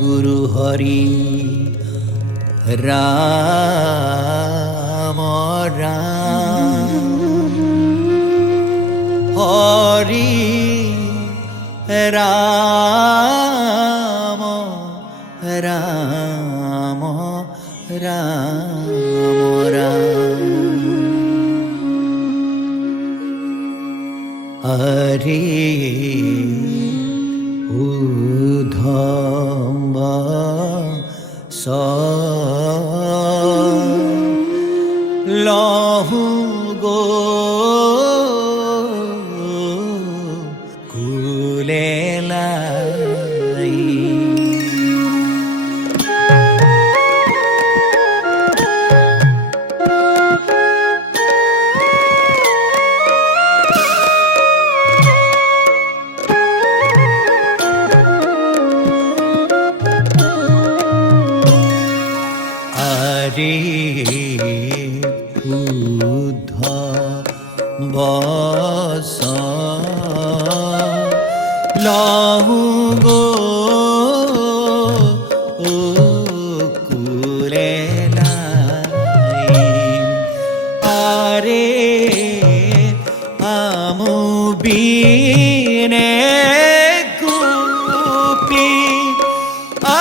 গুরু হরি রাম রাম হরি রাম রাম রাম রাম হরে উদ্ধম্ব লহু গো কুলেলাই হরে উদ্ধম্ব লহু গো কুলেলাই আরে আমু বিনে গুপি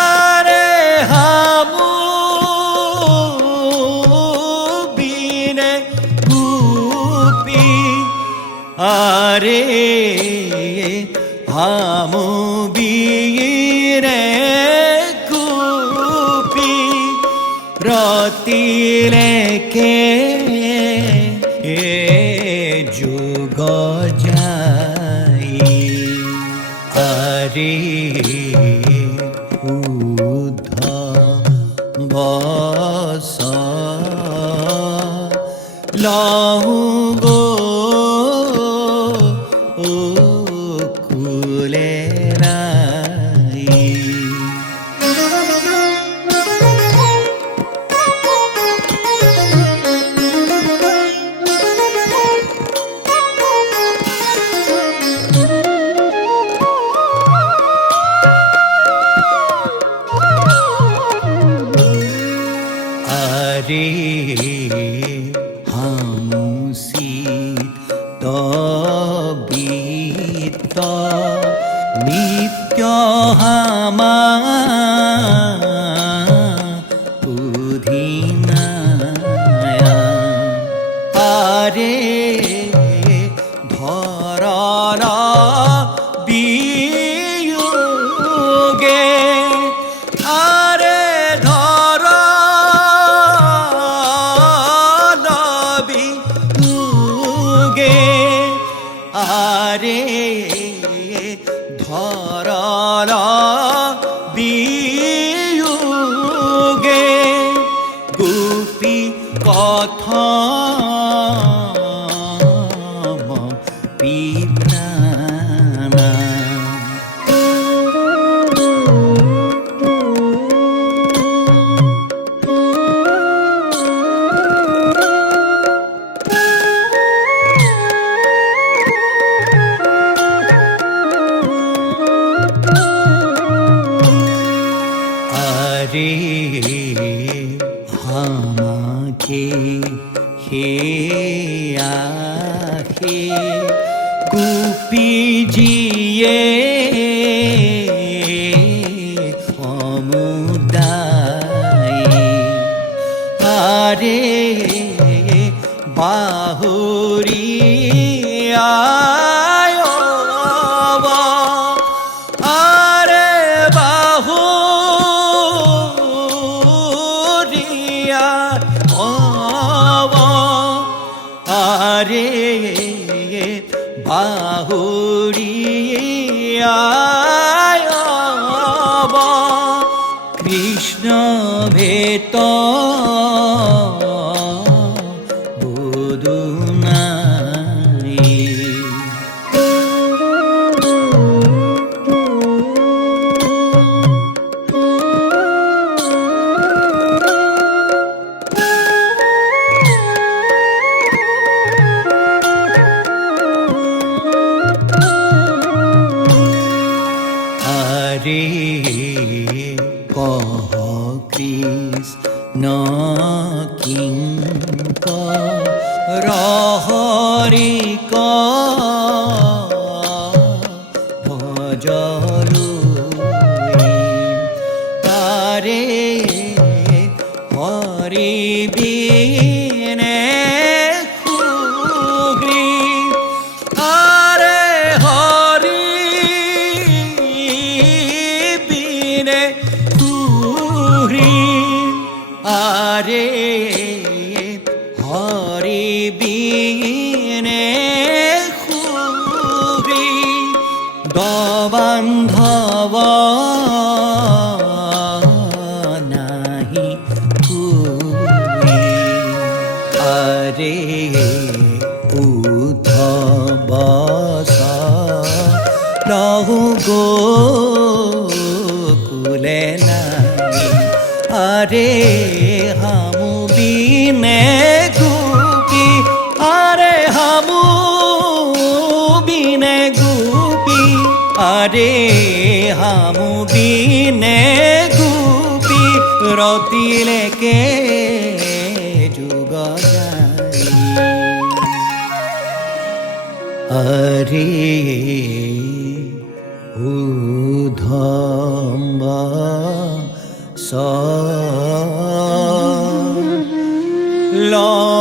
আরে হামু বিনে গুপি আরে হামু বিনে গুপি রতি লেখে যুগ যাই হরে উদ্ধম্ব লহু গো কুলেলাই হরে হামু শীত বিত নিত্য হামা উধিনায়া আরে ধরল বিয়োগে আরে ধরল বিয়োগে আরে ধরল বিয়োগে গুপি কথম পিপ্রাণা হরে হামাকে হে আহে গুপি জিয়ে সমুদায় আরে বাহুরিয়া আরে বাহুরিয়া কৃষ্ণ ভেত বুদুনাই রে কহ কৃষ্ণ কিংকৰ হৰি ভজলো তাৰে হৰি বিনে আরে হরি বিনে খুরি দবান্ধব নাহি তুই আরে উদ্ধব লহু গোকুলে নাই আরে হামু বিনে গোপী আরে হামু বিনে গোপী আরে হামু বিনে গোপী রতিলেকে যুগ যাই আরে উদ্ধম্ব Lord